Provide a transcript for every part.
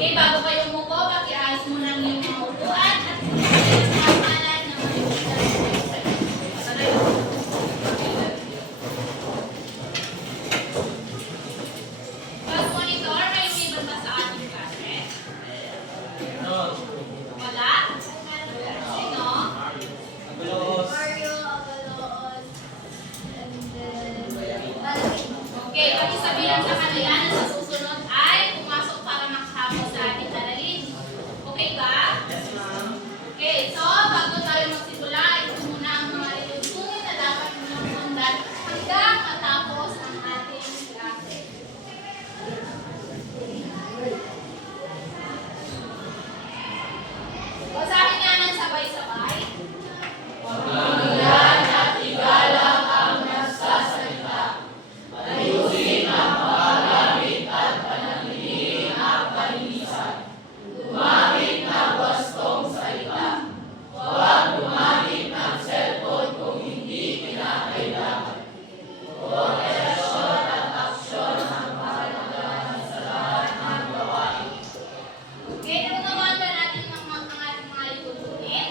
Okay, bago kayo umupo, pakiayos mo lang yung mga upuan at pamalan na Pag monitor, may iba ba sa ating klase? Wala? Sino? Mario, Avalos. And then, okay, pakisabihan sa kanila na sa susunod ay pumasok para makahapon sa ating aralin. Okay ba? Yes, ma'am. Okay, so bago tayo magsimula, ito muna ang mga ilusunin na dapat ninyong sundan hanggang matapos ang ating klase. Basahin nga ng sabay-sabay. Pagmamahal at igalang ang nagsasalita. Ayusin ang paggamit at panatilihin ang kalinisan. Gumamit ng wastong salita. Huwag gumamit ng cellphone kung hindi kinakailangan. Kooperasyon at aksyon ang mahalaga sa lahat ng gawain. Okay, naunawaan ba natin ang ating mga ilusunin?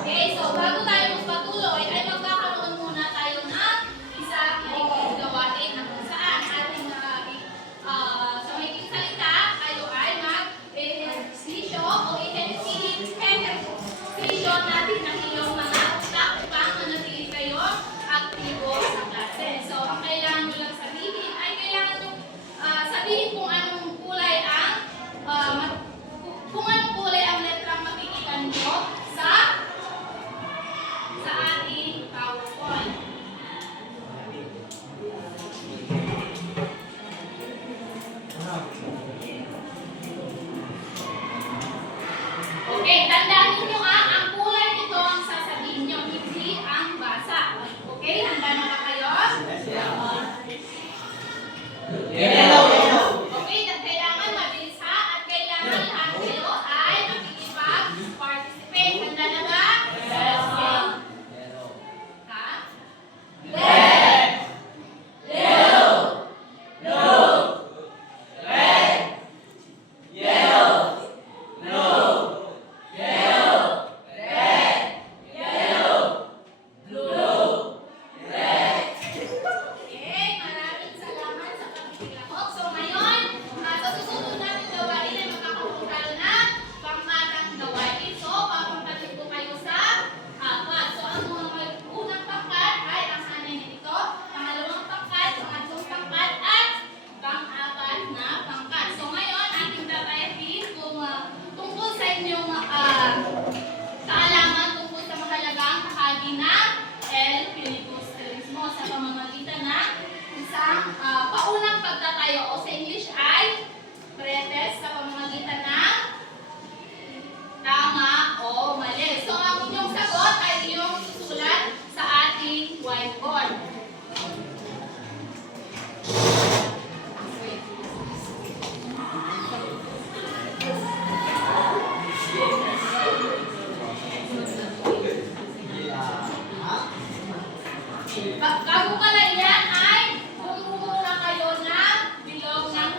Okay, so bago tayo magpatuloy, ay magkakaroon muna tayo ng isang maikling gawain na kung saan ating sa maikling salita, tayo ay mag-ehersisyo o i-ehersisyo natin ng iyong mga utak upang manatili kayo aktibo sa klase. So, ang kailangan nyo lang sabihin ay kailangan nyo sabihin kung anong kulay ang letrang makikita nyo sa ating PowerPoint. Okay, tandaan ninyo ang kulay nito ang sasabihin nyo, hindi ang basa. Okay, handa na ba kayo? Okay, kailangan mabilis ha, at kailangan lahat kayo ay makikipag-participate. Handa na ba? Yes. Ha? Okay, maraming salamat sa pagkikilahok. So ngayon, sa susunod natin gawain ay magkakaroon tayo ng pangmatang gawain. So, papapalit ko kayo sa apat. So, ang mga unang pangkat ay ang hanay nito, pangalawang pangkat, pangatlong pangkat, at pang-apat na pangkat. So, ngayon, ating tatayahin tungkol sa inyong kaalaman tungkol sa mahalagang bahagi ng El Filibusterismo sa pamamagitan ng isang paunang pagtatayo o sa English ay pretest sa pamamagitan ng tama o mali. So, ang inyong sagot ay inyong susulat sa ating whiteboard. Bago pala yan ay bumubura kayo ng bilog ng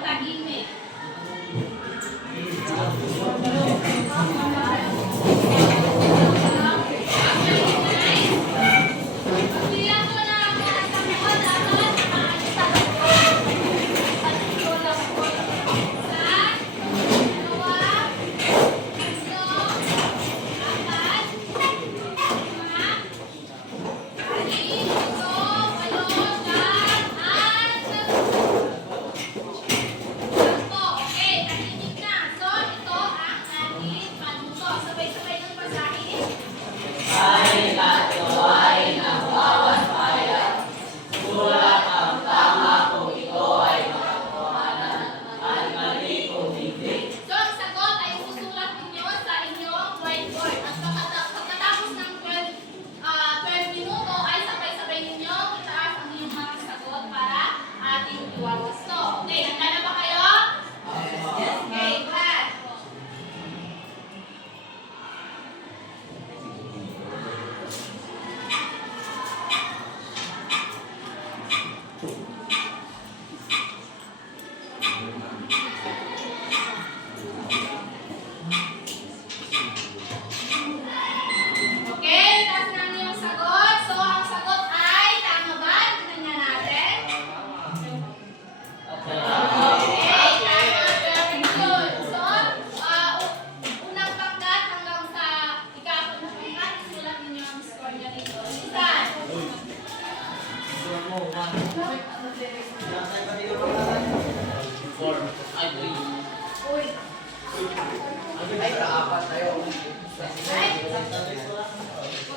Huwag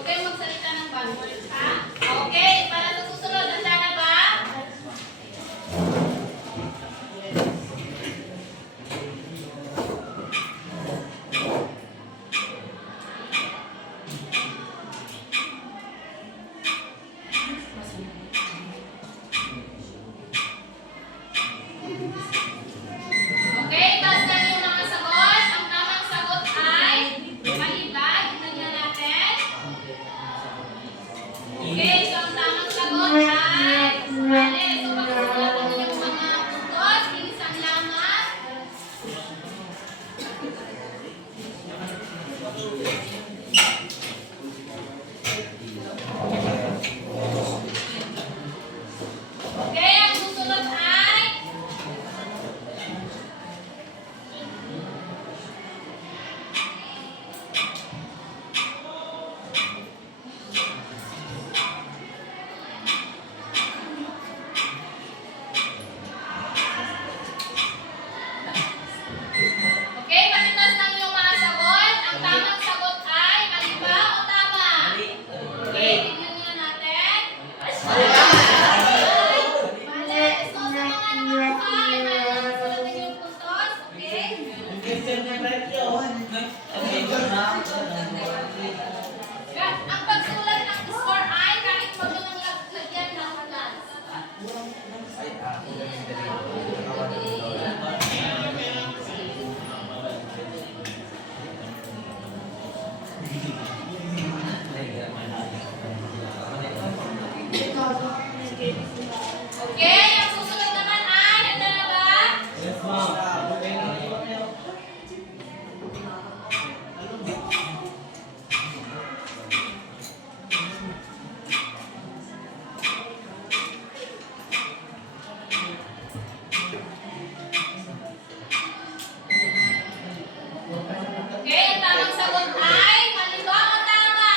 kayong magsalita ng bad words, ha? Okay, para sa susunod, handa na ba? Okay, taas na yung mga sagot. Ang tamang sagot ay malibag. Tignan nga natin. Okay, so ang tamang sagot ay mali. So pagsusulat ang inyong mga puntos, bilisan lamang. Okay, ang susunod ay okay, pakitas lang yung mga sagot. Ang tamang sagot ay mali ba o tama? Okay, tignan nga natin. Mali. So, sa mga nakakuha, ay sulat din yung puntos. Okay? Ang pagsulat ng score ay kahit wag mo nang lagyan ng plus. Okay, ang susunod naman ay, handa na ba? Okay, ang tamang sagot ay mali ba o tama?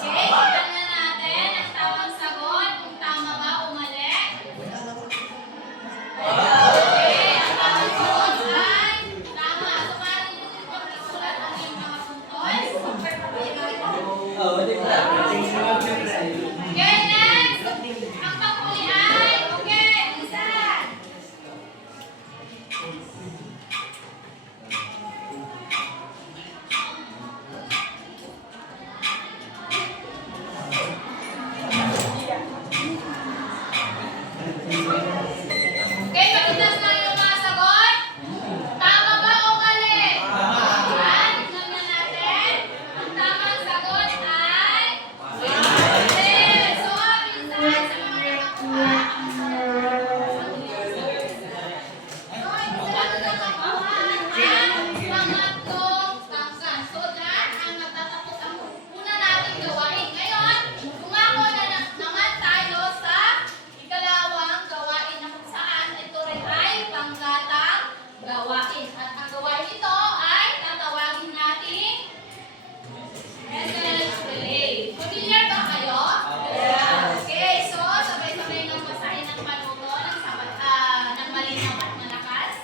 Okay, tignan nga natin ang tamang sagot, kung tama ba o mali. Okay, ang tamang sagot ay tama. So, maaaring nyo din pang isulat ang inyong mga puntos. Okay, next! Ang panghuli ay, okay, bilisan! Okay, pakitas na yung mga sagot. Tama ba o mali? Yan, tignan nga natin. Ang tamang sagot ay mali. So, bilisan sa mga nakakuha. So, hindi sila nakakuha ang pangatlong tangkan. So, dyan ang matatapos ang una nating gawain. Ngayon, dumako na naman tayo sa ikalawang gawain na kung saan ito rin ay panggatang gawain. At ang gawain ito ay tatawagin natin essence relay. Familiar ba kayo? Okay, so sabay-sabay ng basahin ng panuto ng malinaw at malakas.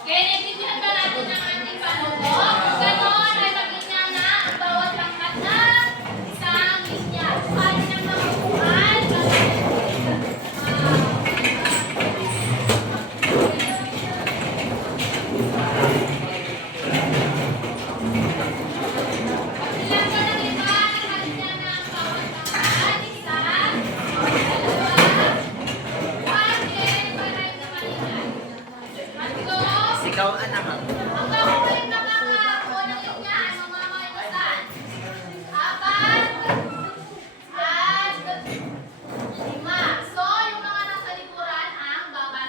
Okay, naintindihan ba natin ang ating panuto? Kung gano'n, ay mag-linya na ang bawat pangkat na isang linya. Paano niyang makukuhan? Pagbilang ko ng lima, nakalinya na ang bawat pangkat. Isa, dalawa, atin, para ito malingan. Tatlo, Ikaw anak ha? ang makukulit na mga unang linya ay mamamalusan. Apat, at lima. So, yung mga nasa likuran ang babalik.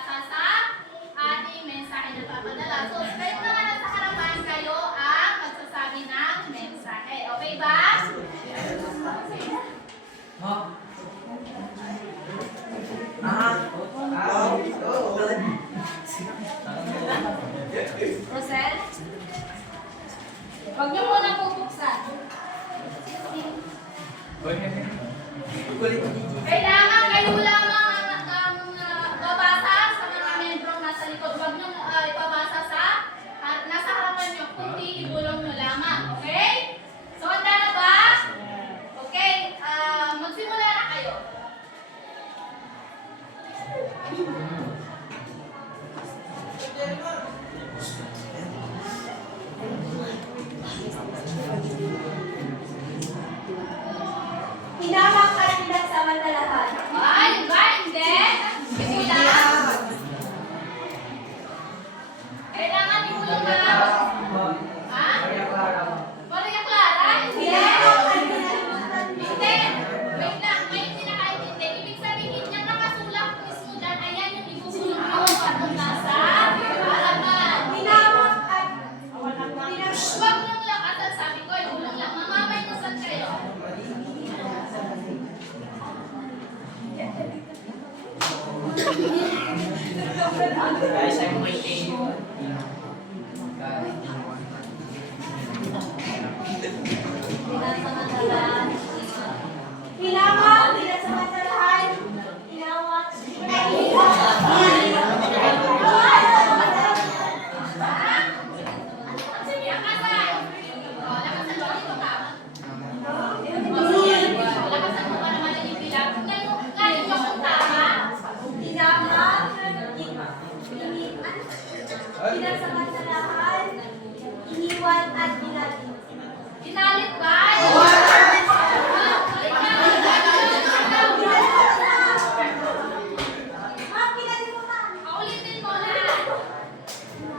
Guys, I'm waiting. Hilawak, pinasamantalahan. Hilawak. Lakasan! O, lakasan mo. Dito ka. Lakasan mo para naman yung bilang. Ngayon yung kung tama. Hilawak, pinasamantalahan. Iniwan at binalit. Dinalit ba? Ma'am, kinalimutan. Ulitin mo lahat.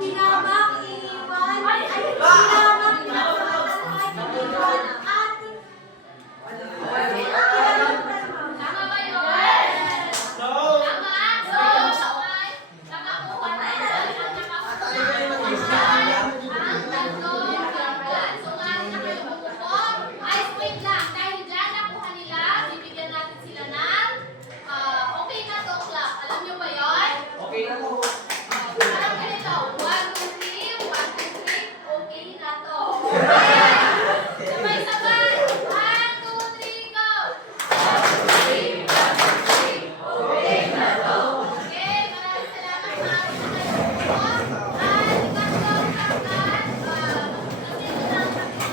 Hilawak, iniwan. Hilawak, pinasamantalahan. Iniwan at kinalimutan, ma'am. Tama ba yun? Tama? So, nakakuha tayo. Ang tatlong pangkat. So, maaari na kayo bumuko. Ay, wait lang. Dahil dyan, nakuha nila, bibigyan natin sila ng okay na to clap. Alam nyo ba yun? Okay na po. Parang ganito. 1, 2, 3. 1, 2, 3. Okay na to. Sabay-sabay. 1, 2, 3, go! Okay, maraming salamat sa ating mga grupo. At ikatlong pangkat, nandito lang kami.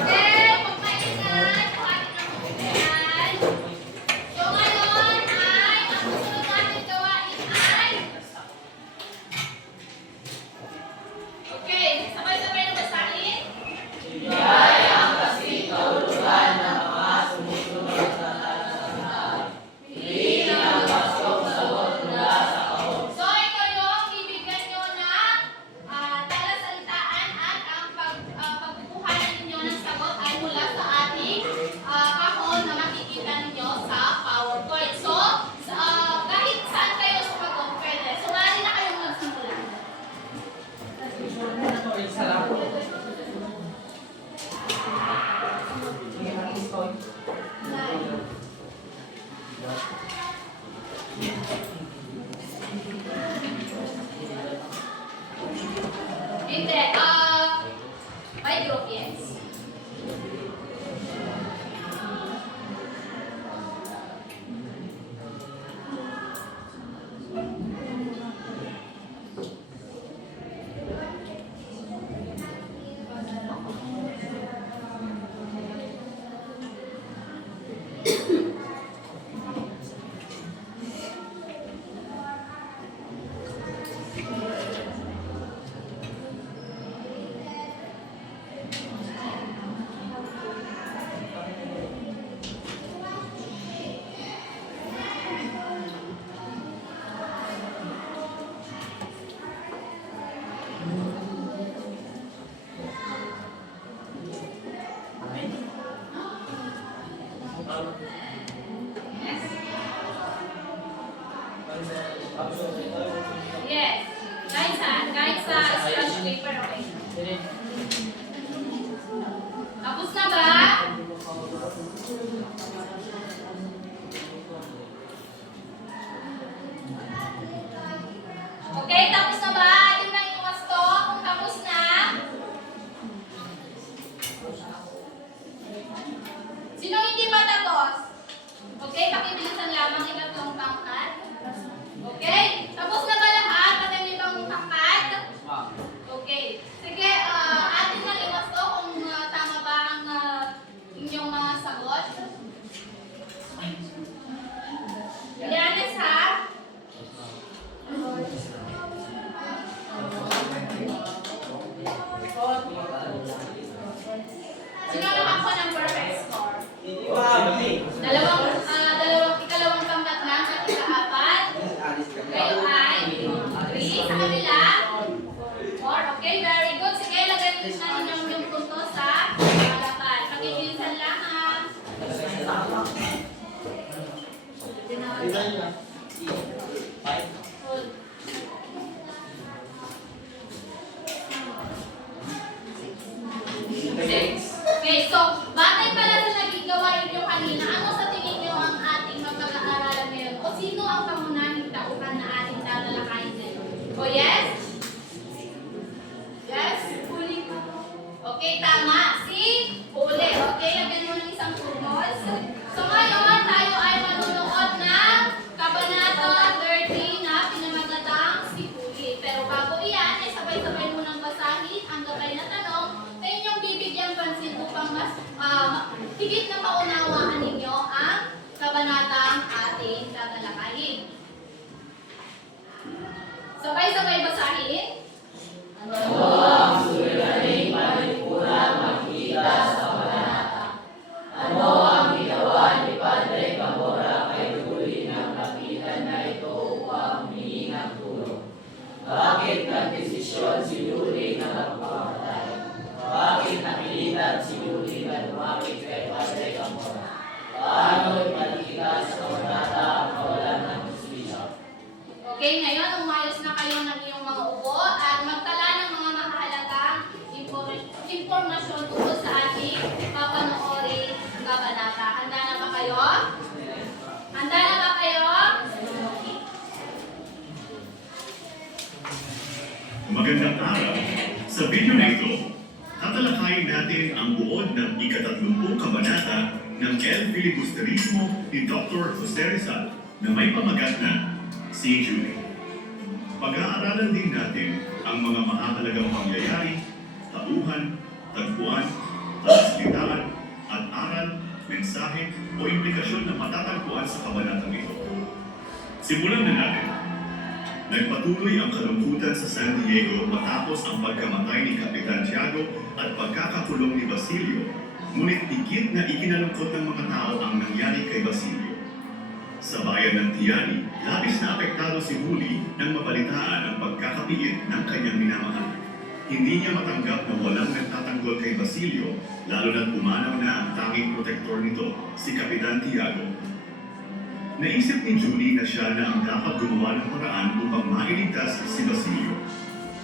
Okay, pagpahingan, kuhanin ang upuan. So ngayon ay, ang susunod natin gawain ay, okay, sabay-sabay na basahin. So ito yung bibigyan nyo ng talasalitaan at ang pagkukuhanan ninyo ng sagot ay mula sa ating kahon na makikita ninyo sa PowerPoint. So, kahit saan kayo sumagot, pwede. So, maaari na kayong magsimula. Isa lang po. Hindi, by group, yes. Yes. Kahit sa scratch paper, okay. Tapos na ba? Okay, tapos na ba? Atin na yung wasto kung tapos na. Sino hindi pa tapos? Okay, pakibilisan lamang ikatlong pangkat. Okay, tapos na ba lahat? Patay niyo bang pangkat? Okay. Sige, atin na yung wasto kung tama ba ang inyong mga sagot. Lianes ha? Sino nakakuha ng perfect score? Ikalawang pangkat lang at ikaapat. Kayo ay 3 sa kabila. 4. Okay, very good. Sige, lagay na ninyo yung punto sa harapan. Pakibilisan lang ha. Hold. Okay, so batay pala sa naging gawain nyo kanina, ano sa tingin nyo ang ating mapag-aaralan ngayon? O sino ang pangunahing tauhan na ating tatalakayin ngayon? O yes? Yes? Okay, tama. Si Huli. Okay, lagyan mo ng isang purpose. So ngayon, tayo ay manunood ng Kabanata 13 na pinamagatang si Huli. Pero bago iyan, ay sabay-sabay munang basahin ang gabay na tanong na inyong bibigyan pansin upang mas higit na paunawaan ninyo ang kabanatang ating tatalakayin. Sabay-sabay basahin. Bakit nagdesisyon si Yuli na magpamatay? Bakit napilitan si Yuli na lumapit kay Padre Camora? Paano'y malikita sa kabanata ang kawalan ng hustisya? Okay, ngayon umayos na kayo ng iyong mga upo at magtala ng mga mahalagang impormasyon tungkol sa ating papanoorin kabanata. Handa na ba kayo? Handa na ba kayo? Magandang araw! Sa video na ito, tatalakayin natin ang buod ng ika-30 kabanata ng El Filibusterismo ni Dr. Jose Rizal na may pamagat na si Julie. Pag-aaralan din natin ang mga mahalagang pangyayari, tauhan, tagpuan, talaslitaan, at aral, mensahe o implikasyon na matatagpuan sa kabanatang ito. Simulan na natin. Nagpatuloy ang kalungkutan sa San Diego matapos ang pagkamatay ni Kapitan Tiago at pagkakakulong ni Basilio, ngunit higit na ikinalungkot ng mga tao ang nangyari kay Basilio. Sa bayan ng Tiani, labis na apektado si Huli nang mabalitaan ang pagkakapiit ng kanyang minamahal. Hindi niya matanggap na walang nagtatanggol kay Basilio, lalo na't pumanaw na ang tanging protektor nito, si Kapitan Tiago. Naisip ni Julie na siya na ang dapat gumawa ng paraan upang mailigtas si Basilio.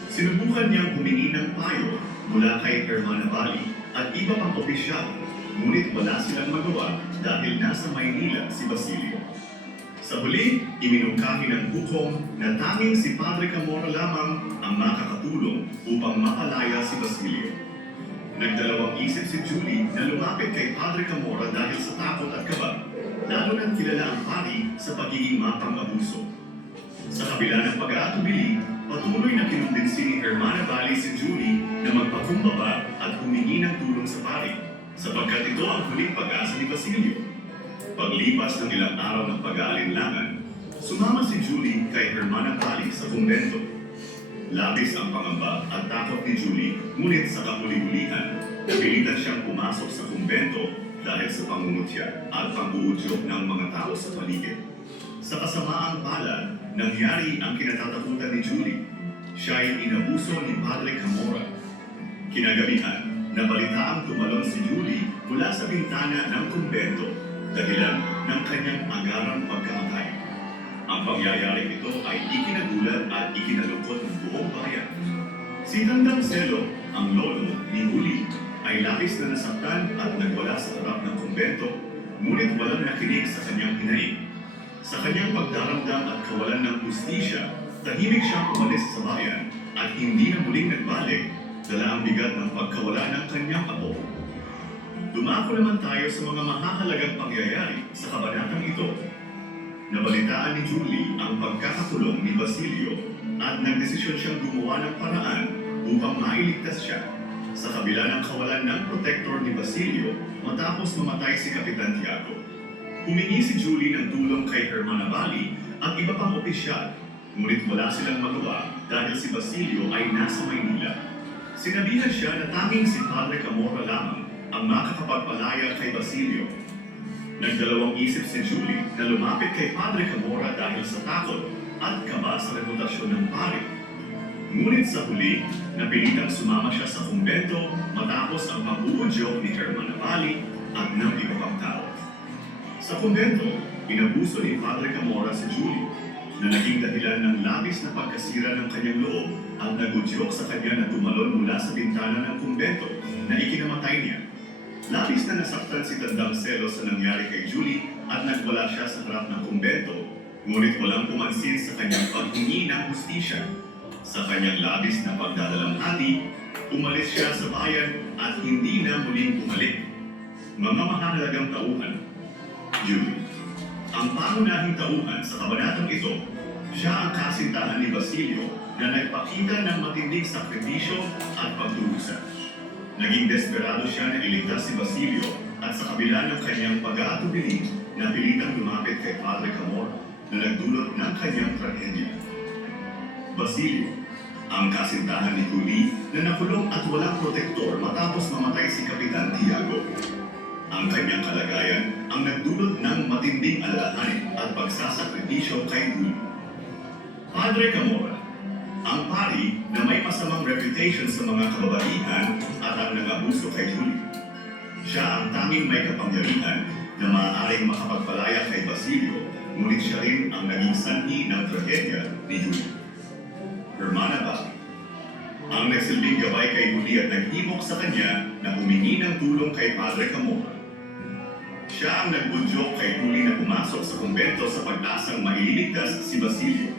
Sinubukan niyang humingi ng payo mula kay Hermana Bali at iba pang opisyal, ngunit wala silang magawa dahil nasa Maynila si Basilio. Sa huli, iminungkahi ng hukom na tanging si Padre Camora lamang ang makakatulong upang mapalaya si Basilio. Nagdalawang isip si Julie na lumapit kay Padre Camora dahil sa takot at kaba, lalo nang kilala ang pari sa pagiging mapang-abuso. Sa kabila ng pag-aatubili, patuloy na kinumbinsi ni Hermana Bali si Julie na magpakumbaba at humingi ng tulong sa pari, sapagkat ito ang huling pag-asa ni Basilio. Paglipas ng ilang araw ng pag-aalinlangan, sumama si Julie kay Hermana Bali sa kumbento. Labis ang pangamba at takot ni Julie, ngunit sa kahuli-hulihan, napilitan siyang pumasok sa kumbento dahil sa pangungutya at pang-uudyok ng mga tao sa paligid. Sa kasamaang palad, nangyari ang kinatatakutan ni Julie. Siya ay inabuso ni Padre Camora. Kinagabihan, nabalitaang tumalon si Julie mula sa bintana ng kumbento, dahilan ng kanyang agarang pagkamatay. Ang pangyayari ito ay ikinagulat at ikinalungkot ng buong bayan. Si Tandang Selo, ang lolo ni Julie, ay labis na nasaktan at nagwala sa harap ng kumbento, ngunit walang nakinig sa kanyang hinaing. Sa kanyang pagdaramdam at kawalan ng hustisya, tahimik siyang umalis sa bayan at hindi na muling nagbalik, dala ang bigat ng pagkawala ng kanyang apo. Dumako naman tayo sa mga mahahalagang pangyayari sa kabanatang ito. Nabalitaan ni Julie ang pagkakakulong ni Basilio at nagdesisyon siyang gumawa ng paraan upang mailigtas siya. Sa kabila ng kawalan ng protektor ni Basilio matapos mamatay si Kapitan Tiago, humingi si Julie ng tulong kay Hermana Bali at iba pang opisyal, ngunit wala silang magawa dahil si Basilio ay nasa Maynila. Sinabihan siya na tanging si Padre Camora lamang ang makakapagpalaya kay Basilio. Nagdalawang isip si Julie na lumapit kay Padre Camora dahil sa takot at kaba sa reputasyon ng pari. Ngunit sa huli, napilitang sumama siya sa kumbento matapos ang pag-uudyok ni Hermana Bali at ng iba pang tao. Sa kumbento, inabuso ni Padre Camora si Julie na naging dahilan ng labis na pagkasira ng kanyang loob at nagudyok sa kanya na tumalon mula sa bintana ng kumbento. na ikinamatay niya. Labis na nasaktan si Tandang Celo sa nangyari kay Julie at nagwala siya sa harap ng kumbento, ngunit walang pumansin sa kanyang paghingi ng hustisya. Sa kanyang labis na pagdadalamhati, umalis siya sa bayan at hindi na muling bumalik. Mga mahalagang tauhan. Julie. Ang pangunahing tauhan sa kabanatang ito, siya ang kasintahan ni Basilio na nagpakita ng matinding sakripisyo at pagdurusa. Naging desperado siya na iligtas si Basilio at sa kabila ng kanyang pag-aatubili, napilitang lumapit kay Padre Camora na nagdulot ng kanyang trahedya. Basilio, ang kasintahan ni Julie na nakulong at walang protektor matapos mamatay si Kapitan Tiago. Ang kanyang kalagayan ang nagdulot ng matinding alalahanin at pagsasakripisyo kay Julie. Padre Camora, ang pari na may masamang reputation sa mga kababaihan at ang nang-abuso kay Julie. Siya ang tanging may kapangyarihan na maaaring makapagpalaya kay Basilio, ngunit siya rin ang naging sanhi ng trahedya ni Julie. Hermana Bali, ang nagsilbing gabay kay Julie at naghimok sa kanya na humingi ng tulong kay Padre Camora. Siya ang nagbudyok kay Julie na pumasok sa kumbento sa pag-asang mailigtas si Basilio.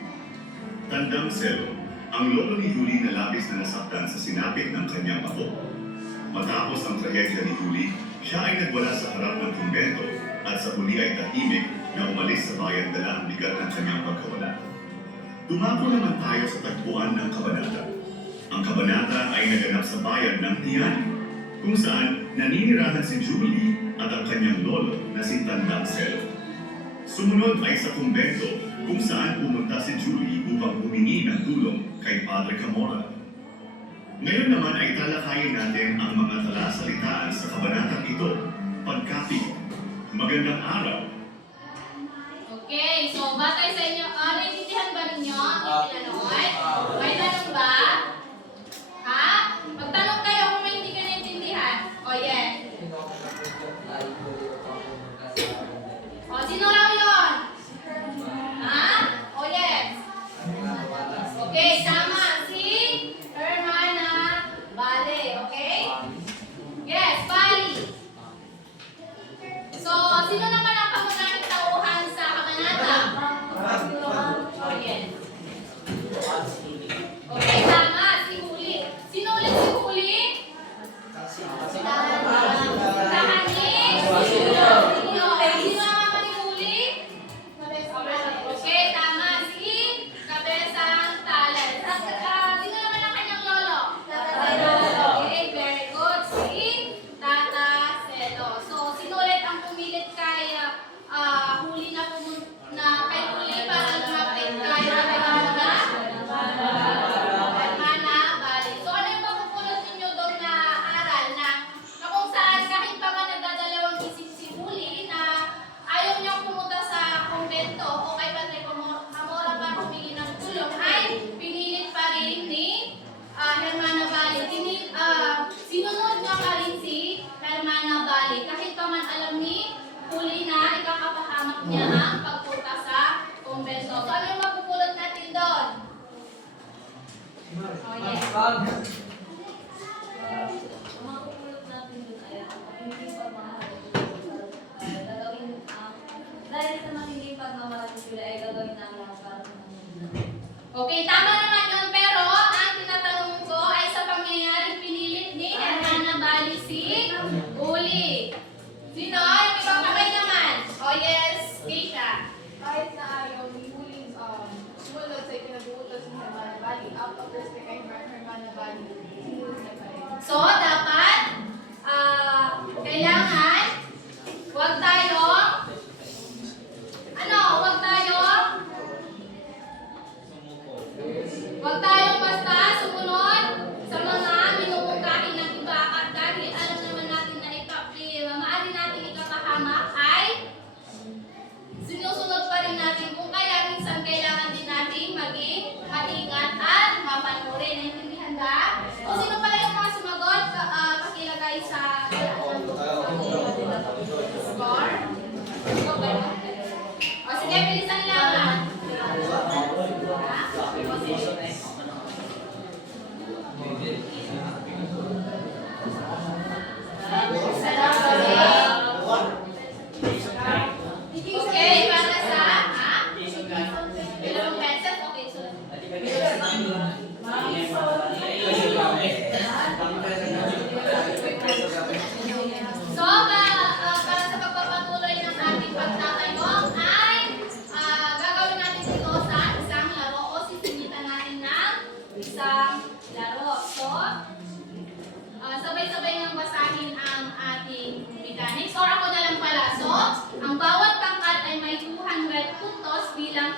Tandang Celo, ang lolo ni Julie na labis na nasaktan sa sinapit ng kanyang apo. Matapos ang trahedya ni Julie, siya ay nagwala sa harap ng kumbento at sa huli ay tahimik na umalis sa bayan dala ang bigat ng kanyang pagkawala. Dumako naman tayo sa tagpuan ng kabanata. Ang kabanata ay naganap sa bayan ng Tiani, kung saan naninirahan si Julie at ang kanyang lolo na si Tandang Celo. Sumunod ay sa kumbento kung saan pumunta si Julie upang humingi ng tulong kay Padre Camora. Ngayon naman ay talakayin natin ang mga talasalitaan sa kabanatang ito, pagkapit. Magandang araw! Okay, so batay sa inyo, naiintindihan ba ninyo ang itinanood? May tanong ba? Ha? Magtanong kayo kung may hindi ka naintindihan. O, yes. O, sino raw yun? Ha? O, yes. Okay, tama. Si Hermana Bale, okay? Yes, Bali. So, sino naman ang pangunahing tauhan sa kabanata? O, yes. Okay, tama. Si Huli. Sino ulit si Huli? Sino naman ni Huli? Okay, tama. Si Kabesang Talas. Sino naman ang kanyang lolo? Okay, very good. Si Tata Celo. So, sino ulit ang pumilit kay Huli na kay Huli para lumapit kay Hermana? Hermana Bali. So, ano yung mapupulot ninyo doon na aral na kung saan kahit pa nga nagdadalawang isip si Huli na ayaw niyang pumunta sa kumbento o kay Padre Camora para humingi ng tulong ay pinilit pa rin ni Hermana Bali. Sinunod niya pa rin si Hermana Bali kahit pa man alam ni Huli na ikakapahamak niya ang pagpunta sa kumbento. So, ano yung mapupulot natin doon? Oh, yes. Mapupulot natin dun ay hindi pagmamahal gagawin dahil sa matinding pagmamahal sila ay gagawin namin ang para sa mga. Okay, tama naman yun, pero ang tinatanong ko ay sa pangyayaring pinilit ni Hermana Bali si Uli. Sino? Yung ibang kamay naman. Oh yes, Keisha. Kahit na ayaw ni Huling sumunod sa ipinabuutos ni Hermana Bali, out of respect kay Hermana Bali, sinunod na pa rin. So, dapat kailangan huwag tayong basta sumunod sa mga minumungkahi ng iba at dahil alam naman natin na maaari natin ikapahamak ay sinusunod pa rin natin kung kaya minsan kailangan din natin maging maingat at mapanurin. Naintindihan ba? Kung sino pala yung mga sumagot,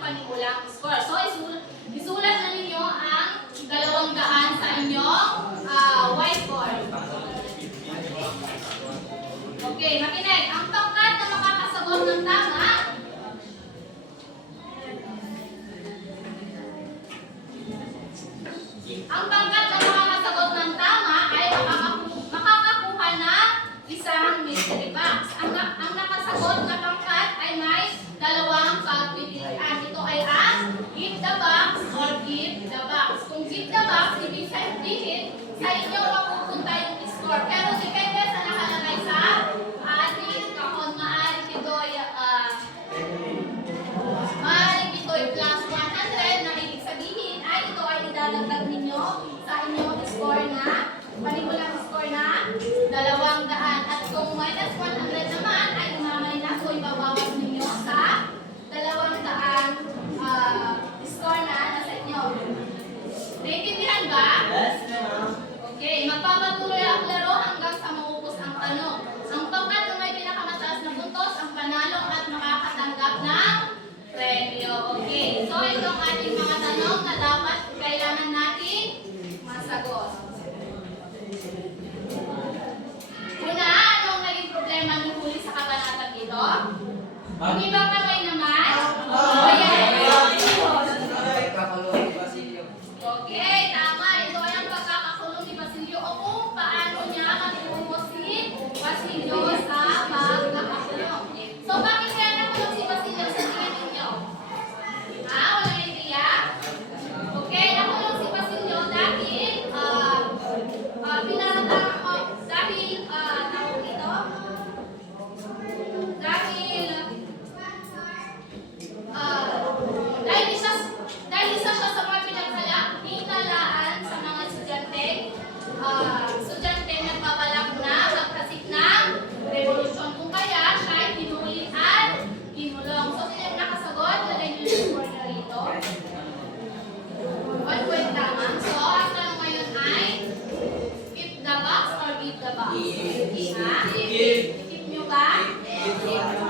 panimulang score. So, isulat na ninyo ang 200 sa inyong whiteboard. Okay, makinig. Ang tangkad na makakasagot ng tama ay makakakuha na isang mystery box. Ang nakasagot na tangkad ay may dalawang pagpipilian. Ito ay ang give the box or give the box. Kung give the box, ibig sabihin sa inyo mapupunta yung score. Pero depende sa nakalagay sa ating kahon. Maaaring ito'y plus 100 na ibig sabihin ay ito ay idadagdag ninyo sa inyong score na panimulang score na 200. At kung minus 100 naman ay imaminus o ibabawas ninyo sa 200 score na nasa inyo. Naiintindihan ba? Yes, ma'am. Okay, magpapatuloy ang laro hanggang sa maubos ang tanong. Ang tangkad na may pinakamataas na puntos ang panalo at makakatanggap ng premyo. Okay, so itong ating mga tanong na dapat kailangan natin masagot. Una, anong naging problema ng huli sa kabanatang ito? Yung ibang bagay naman? Okay, tama. Ito ay ang pagkakakulong ni Basilio o kung paano niya matutulong si Basilio sa pagkakakulong. So, bakit kaya nakulong si Basilio sa tingin ninyo? Walang idea? Okay, nakulong si Basilio dahil tawag ito? Dahil isa siya sa mga hinalaan sa mga estudyante nagbabalak na magkasik ng revolusyon. Kung kaya siya ay hinuli at kinulong. So, sino yung nakasagot? Lagay nyo yung corner rito. 1 point lamang. So, ang tanong ngayon ay keep the box or give the box? Keep nyo ba?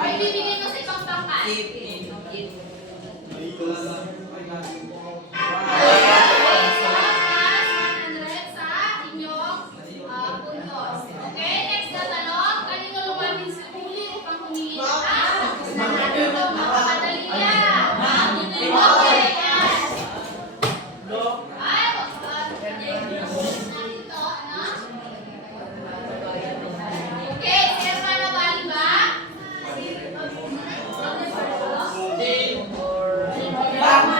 Or ibibigay mo sa ibang pangkat? Bang!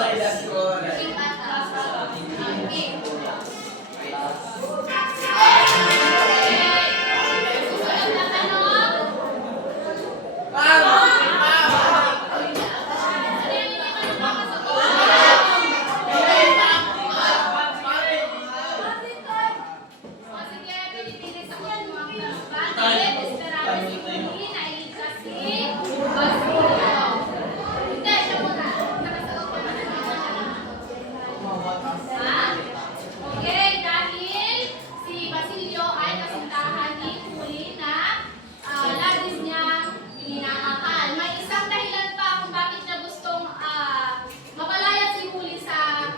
King at King. Susunod na tanong. O sige, pinipili sa kanya mga bakit? Esperado si Queen, nailigtas si Basilio. Hindi, siya muna. Nakasagot ko na ha? Okay, dahil si Basilio ay kasintahan ni Huli na labis niyang minamahal. May isang dahilan pa kung bakit niya gustong mapalaya si Huli sa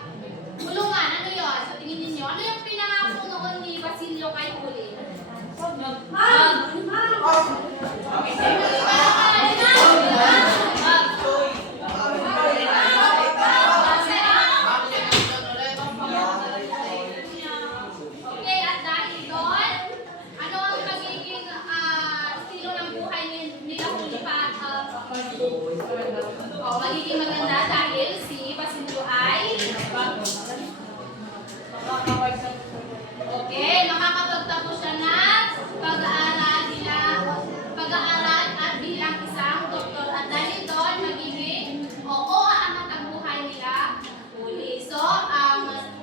kulungan. Ano yun? Sa tingin ninyo? Ano yung pinangako noon ni Basilio kay Huli? Okay, at dahil doon, ano ang magiging estilo ng buhay nila Huli pa? Magiging maganda dahil si Basilio ay okay, makakapagtapos siya ng pag-aaral at bilang isang doktor. At dahil doon, magiging aangat ang buhay nila Huli. So,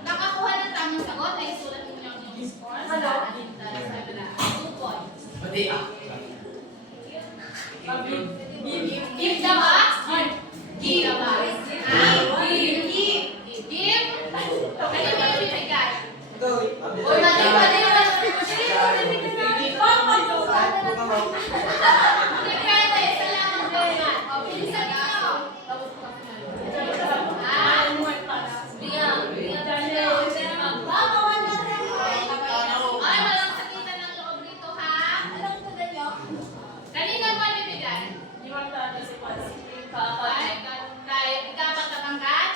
kakakuha ng tamang sagot ay sulat ninyo ang inyong score sa tabla. 2 points. Give the box or give the box? Give. Ano ba yung bibigay? Depende sa lamang ganyan. O, bilisan niyo. Ay, walang sakitan ng loob nito, ha? Kanina mo bibigay? Kay ikaw magkatangkat?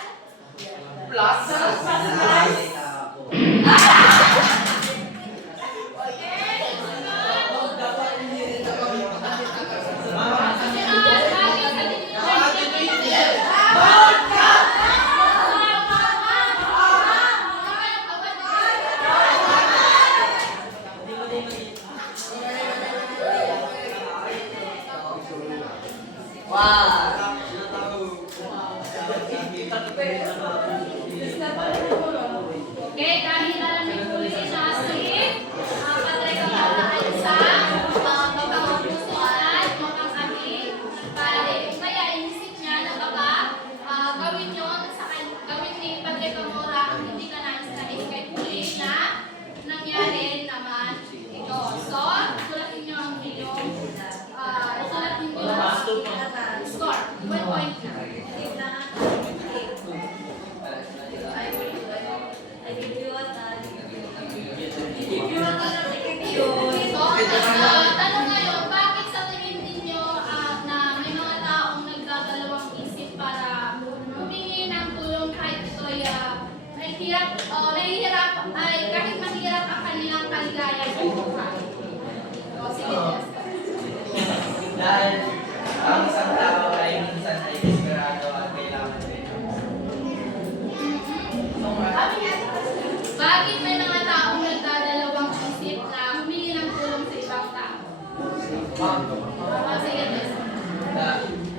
Okay, dahil alam ni Huli na si Padre Camora ay isang mapangapuso at mapang-aming pare. Kaya inisip niya na baka gawin ni Padre Camora ang hindi ka nais-nais kay Huli na nangyari naman ito. So, sulatin niyo ang inyong score. 1 point na. So, tanong ngayon, bakit sa tingin ninyo na may mga taong nagdadalawang isip para humingi ng tulong kahit ito'y nahihirap, kahit mahirap ang kanilang kaligaya sa buhay? O, sige, Jessica. Dahil ang isang tao ay minsan ay desperado at kailangan din. Bakit may mga taong nagdadalawang isip na humingi ng tulong sa ibang tao? O, sige, Jessica.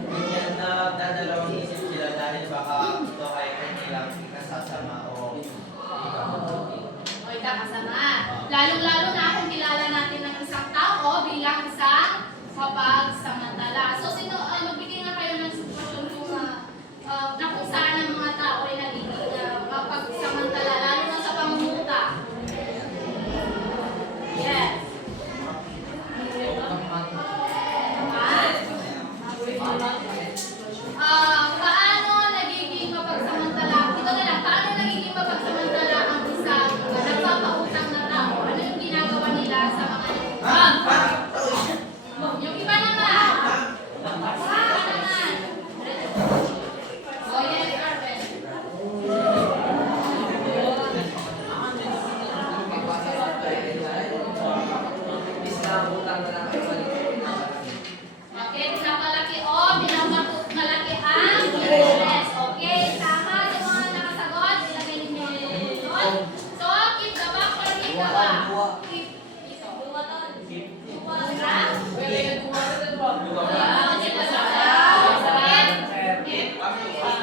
Ganyan na dadalawang isip sila dahil baka ito ay kanilang ikasasama o ikabubuti. O ikakasama. Lalong-lalo na kung kilala natin ng isang tao bilang isang mapagsamantala. So, magbigay Isa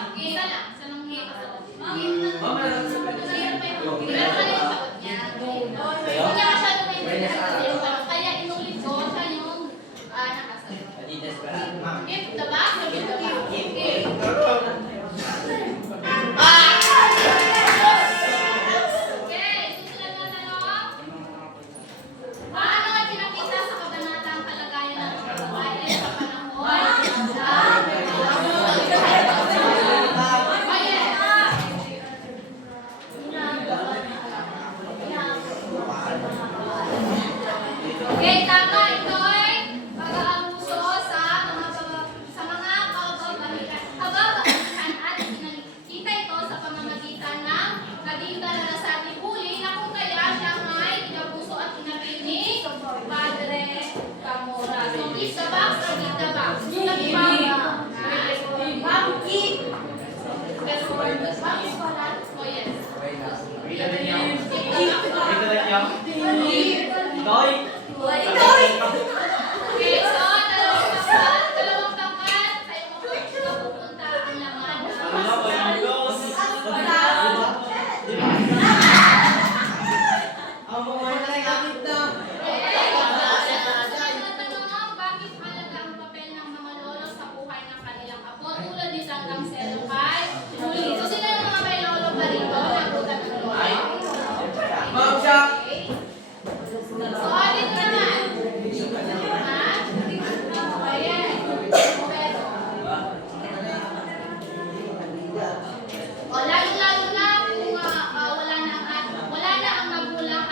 lang. Isa lang hit. Mahirap pa yun. Pero ano yung sagot niya? Hindi niya masyado naiintindihan kasi yung tanong. Kaya inulit ko siya yung nakasagot. If the box or if the box? Okay. Okay, susunod na tanong. Paano at pinakita sa kabanata ang kalagayan ng mga babae sa panahon okay, tama ito ay pag-aabuso sa mga kababaihan at pinakita ito sa pamamagitan ng naging karanasan ni Huli na kung kaya siya ay inabuso at pinapil ni Padre Camora. So, is the box or is the box? Yung nagpapa. Yes, or the box pala? Oh, yes. Okay, so dalawang tangkad, sa'yo mapupunta ang laman ng bakit halaga ang papel ng mga lolo sa buhay ng kanilang apo tulad ni San Cancelo kay Huli? So, sino yung mga may lolo pa rito? Nagutan ng lolo? Okay. So, dito naman. Ha? Ayan. Pero, o, lalo-lalo na kung wala na ang magulang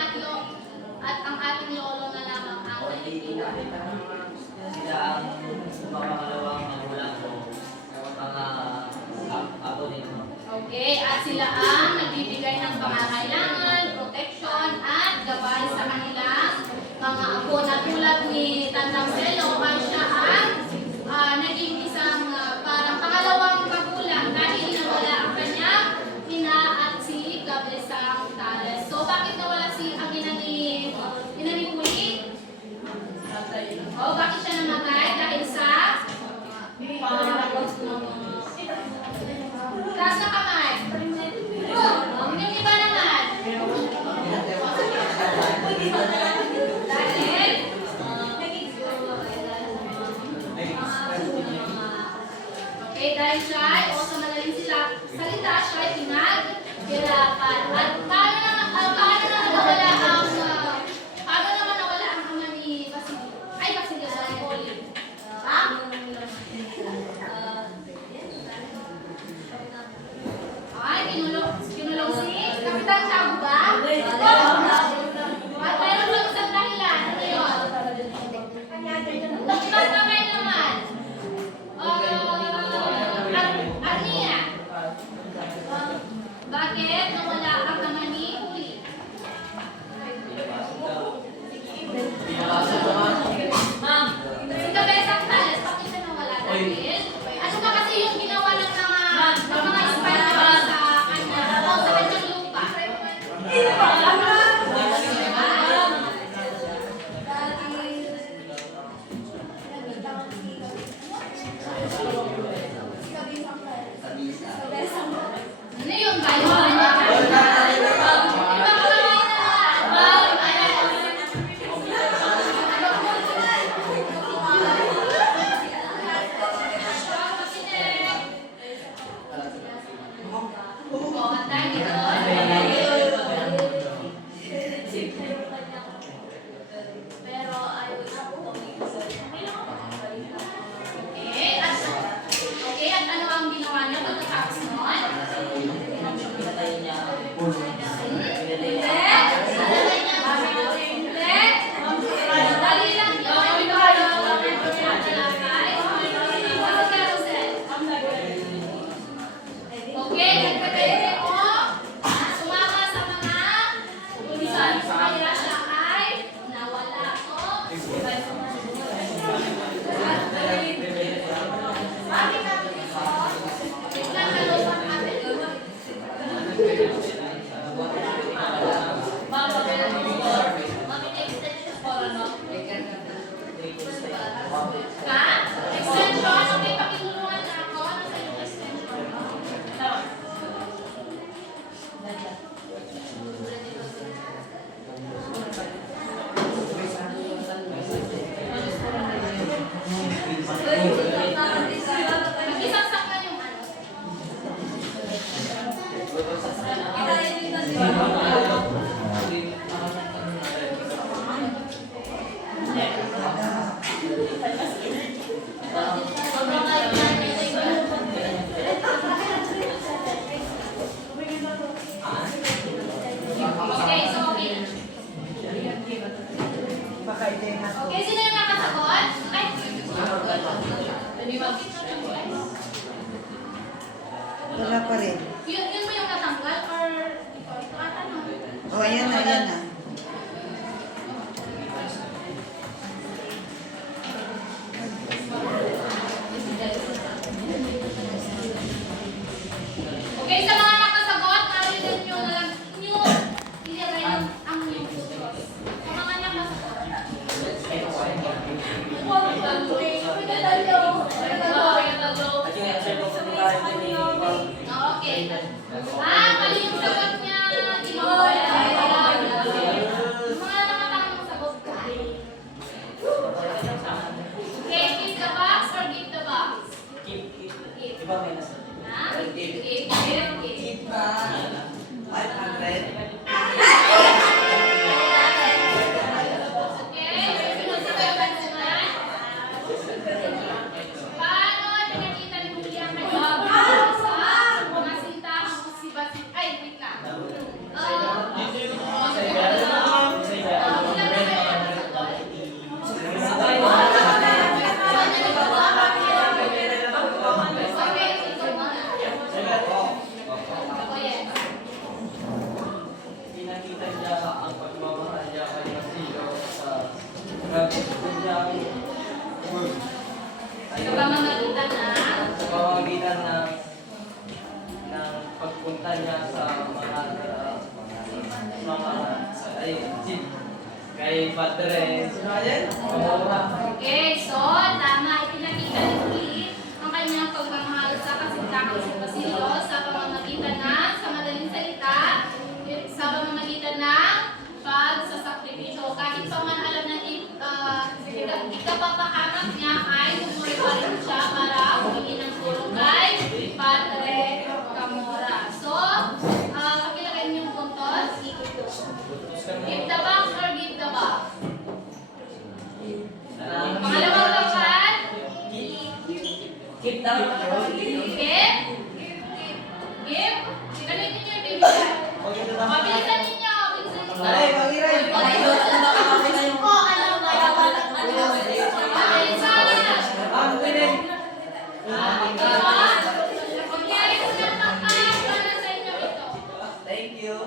at ang ating lolo na lamang ang Sila ang pangalawang magulang ko. Mga apo nito. okay, at sila ang nagbibigay ng pangangailangan, protection, at gabay sa kanilang mga apo na tulad ni Tandang Belo ay siya ang naging isang parang pangalawang magulang dahil nawala ang kanyang ina at si Gabesang Tales. So, bakit nawala ang ina ni Huli? O, bakit siya namatay? Dahil sa taas na kamay. Yung iba naman. Dahil okay, dahil siya ay sa madaling salita siya ay pinaghirapan. At paano naman nawala ang ama ni Basilio? Ay, Basilio sa Poli. Ha? Ay, kinulong si Kapitan Tiago ba? At mayroon lang isang dahilan. Ano yun? Ibang kamay naman. Arnia. Bakit nawala ang ama ni Huli? Si Cabezang Tales, bakit siya nawala? Dahil, ano ba kasi yung ginawa ng mga Espanyol sa kanyang lupa? Ano yun ba? Okay, at ano ang ginawa niyo pagkatapos noon? Wala pa rin. Yun ba yung natanggal or ito ata no? Oh, ayan na, ayan na. Okay, sa mga nakasagot, narinig nyo na lang nyo ilagay ang yung putos. Sa mga nakasagot. Okay. Mali yung sagot niya. Ginoy. Mga nakatamang sagot ka. Okay, keep the box or give the box? Keep. Iba may nasa. Ha? Keep. Keep. Okay, susunod sa kayo bansungan. Paano pinakita ni Julia kay Baba sa mga sintahang si ay, wait lang. Pinakita niya ang pagmamahal niya kay Basilio sa pamamagitan ng pagpunta niya sa mga kay Padre. Okay, so tama, ipinakita ni Julie ang kanyang pagmamahal sa kasintahan si Basilio sa pamamagitan ng, sa madaling salita, sa pamamagitan ng pagsasakripisyo. Kahit pa man alam na ikapapahamak niya ay tumuloy pa rin siya para humingi ng tulong kay Padre Camora. So, pakilagay niyo yung puntos. Give the box or give the box? Pangalawang laban. Keep down. Give. Give. Gamitin niyo yung bibigyan. Mabilisan ninyo. Thank you.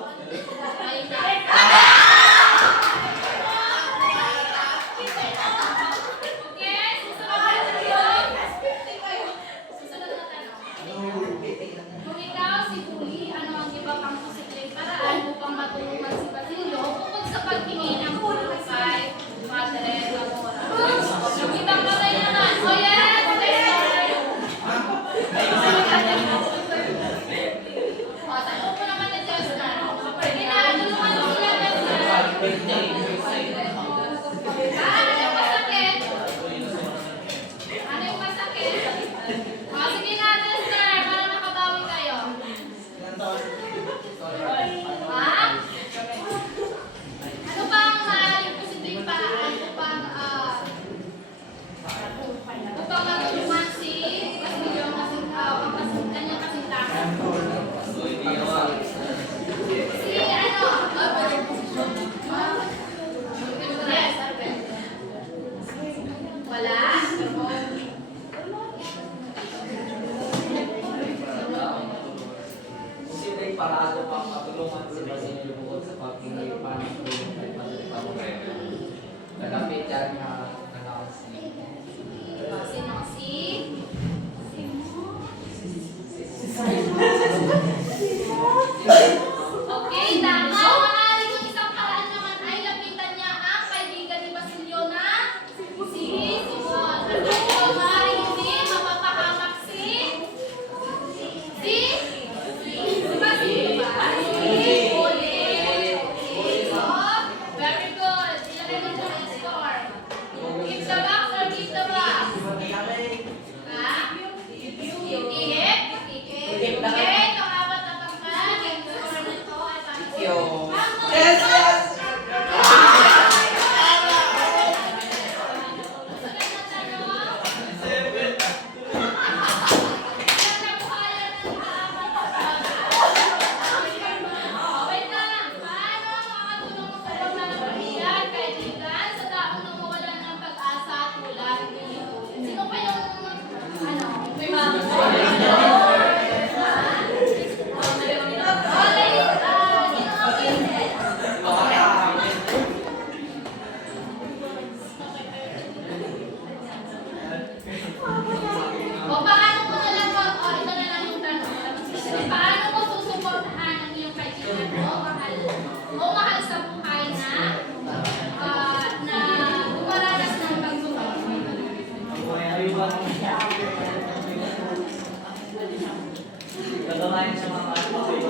Kung ikaw si Julie, ano ang iba pang posibleng paraan upang matulungan si Basilio bukod sa paghingi ng tulong kay Padre Camora? Yung ibang bagay naman. Oh yes! O, tanong ko naman na Diyos na. Sige na, tulungan mo sila Diyos na. Ano yung masakit? Ano yung masakit? O, sige na Diyos na, para makabawi kayo. Ha? Ano ba ang maaaring posibleng paraan upang matulungan si Basilio ang kanyang kasintahan? Si ano? Yes, Arben. Wala? Posibleng paraan upang matulungan si Basilio bukod sa paghingi pa ng tulong kay Padre Camora. Nagapit yan nga Sino si? Okay, tama. Maaari kung isang paraan naman ay lapitan niya ang kaibigan ni Basilio na si Simon. So, maaari hindi mapapahamak si Basilio ba? Si Ole. Okay, so, very good. Ilagay mo sa score. o mahal sa buhay na na dumaranas ng pagsubok. Gagawin sa mga kapatid.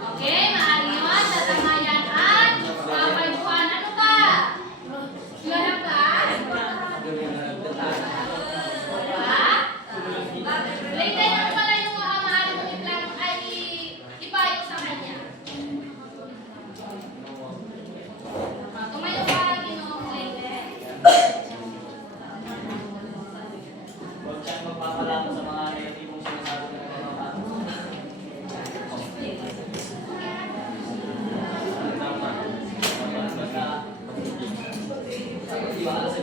Okay, maaari yun. Tatamayan at pagbuhan. Ano ka? Ganap ka? Later na pala yung maaari mong iplano ay ipayo sa kanya. Tumayo ka, Ginoong Later. Huwag siyang magpapalaman sa mga negatibong sinasabi ng mga tao.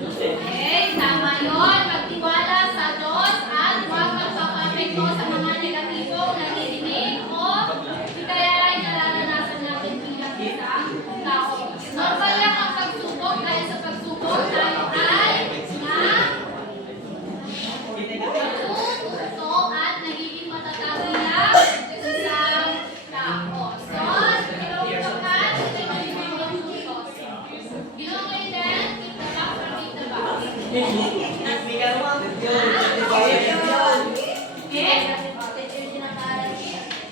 Okay, tama yun. Magtiwala sa Diyos at huwag magpapapekto sa mga negatibong naririnig o di kaya ay nararanasan natin bilang isang tao. Normal lang ang pagsubok dahil sa pagsubok tayo ay natututo at nagiging matatag bilang isang tao. So, ginawag ka, ito yung magiging tutos. Ginawag din, keep the box or keep the box. Okay?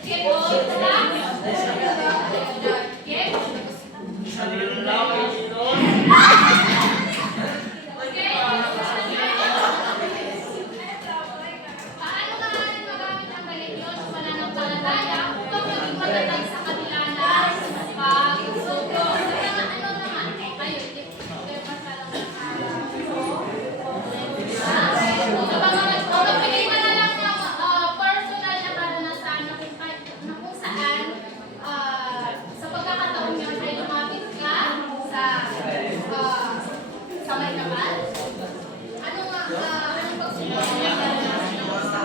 Keep all the box. Okay? Paano natin magamit ang religiyon o pananampalataya upang maging matatag sa kabila ng pagsubok? Kaya nga, ano naman? Ayun, magbigay ka na lang ng personal na karanasan na kung saan sa pagkakataon niya ay lumapit ka sa may kapal. Ano nga, anong pagsubok ang naranasan mo sa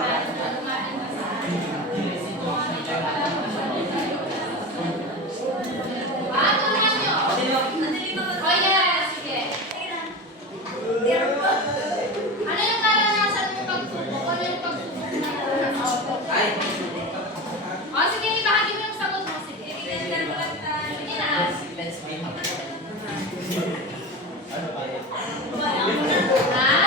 dumating ka sa tuloy niyo. Oh yes, sige. Ano yung karanasan mo pagsubok? Ano yung pagsubok na naranasan mo? Oh, sige, ibahagi mo yung sagot mo. Sige. Sige na. Ha?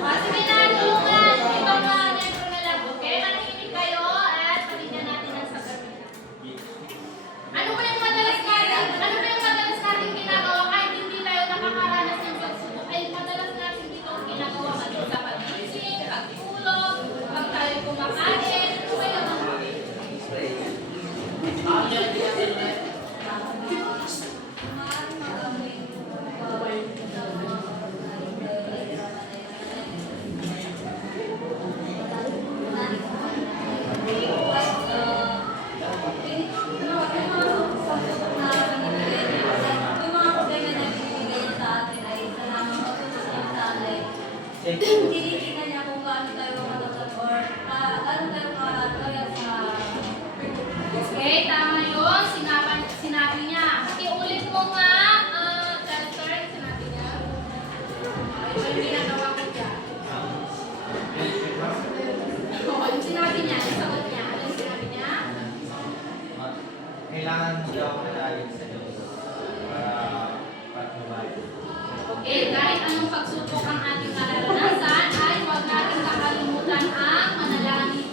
Oh, sige na, tulungan. Ibang mga membro na lang, okay? Manahimik kayo at pakinggan natin ang sagot nila. Ano ba yung madalas natin ginagawa kahit hindi tayo nakakaranas ng pagsubok? Ay madalas natin dito ginagawa sa pag-ising, pagtulog, pag tayo kumakain. Ano ba yun? Tinitingnan niya kung gaano tayo matatag or gaano tayo kaya sa Okay, tama yun. Sinabi niya. Iulit mo nga, Chester, sinabi niya. Ito yung ginagawa ko dyan. Yung sinabi niya, yung sagot niya. Ano yung sinabi niya? Kailangan mo daw manalangin sa Diyos para patuloy. Okay, kahit anong pagsubok ang ating nararanasan, ay huwag natin kakalimutan ang manalangin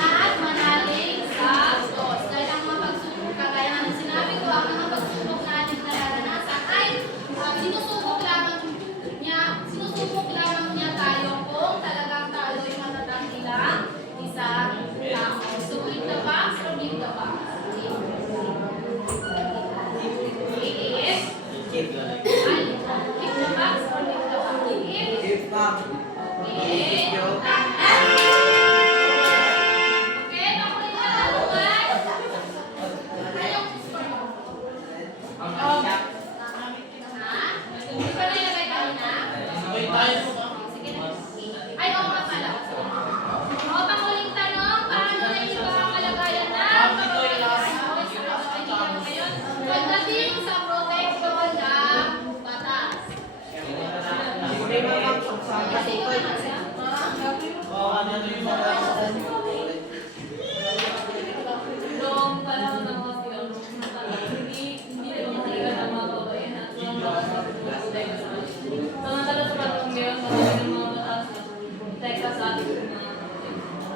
at manalig sa Diyos. Dahil ang mga pagsubok, kagaya ng sinabi ko, ang mga pagsubok na ating nararanasan ay sinusubok lamang niya tayo kung talagang tayo ay matatag bilang isang tao. So, give the box or give the box? It is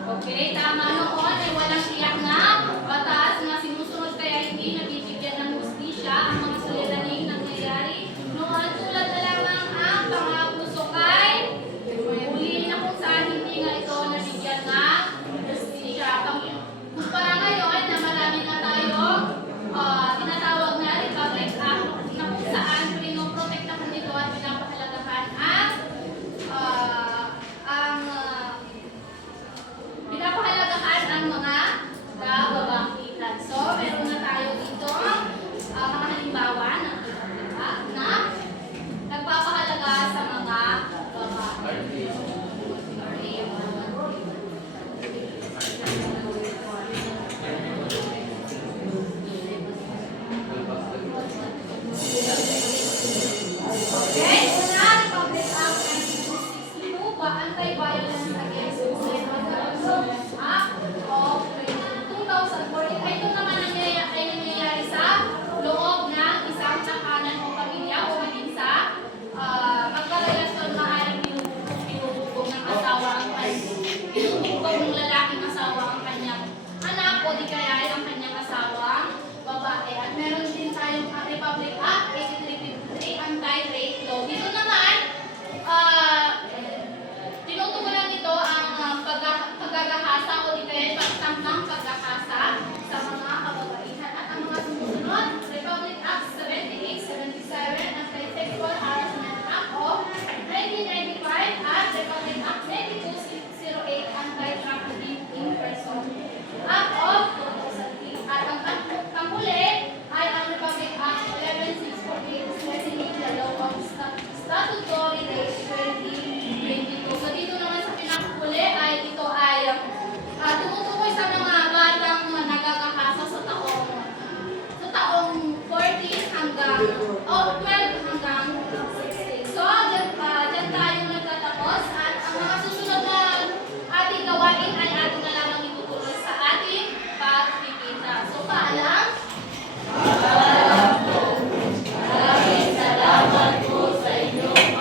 Okay, tama noon ay walang tiyak na batas na sinusunod kaya hindi nabibigyan ng hustisya ang mga suliraning nangyayari. Noon tulad na lamang ang pangabuso kay huli na kung saan hindi nga ito nabigyan ng hustisya. Kumpara ngayon na marami na tayong tinatawag na Republic Act na kung saan pinoprotektahan nito at pinapahalagahan pinapahalagahan ang mga kababakitan. So, meron na tayo dito mga halimbawa na nagpapahalaga sa mga babae. Okay, una, Republic Act 1962, Anti-Violence Against Women Act of 2004. Ito naman ay nangyayari sa loob ng isang tahanan o pamilya o maging sa magkarelasyon maaaring pinububog ng asawa pinububog ng lalaking asawa ang kanyang anak o di kaya ay ang kanyang asawang babae. At meron din tayong Republic Act 8353, Anti-Rape Law. Dito naman, tinutugunan nito ang paggagahasa o di kaya pagtangkang paggahasa sa mga kababaihan. At ang mga sumusunod, Republic Act 7877, Anti-Sexual Harassment Act of 1995 at Republic Act 9208, Anti-Trafficking in Person Act of 2003. At ang panghuli ay ang Republic Act 11648, Specific the Law of Statutory Rape 2022. So dito naman sa pinakahuli ay ito ay tumutukoy sa mga batang nagkakahasa sa taong 14 hanggang 12 hanggang 16. So dyan tayo nagtatapos at ang mga susunod na ating gawain ay ating na lamang itutuloy sa ating pagkikita. So paalam!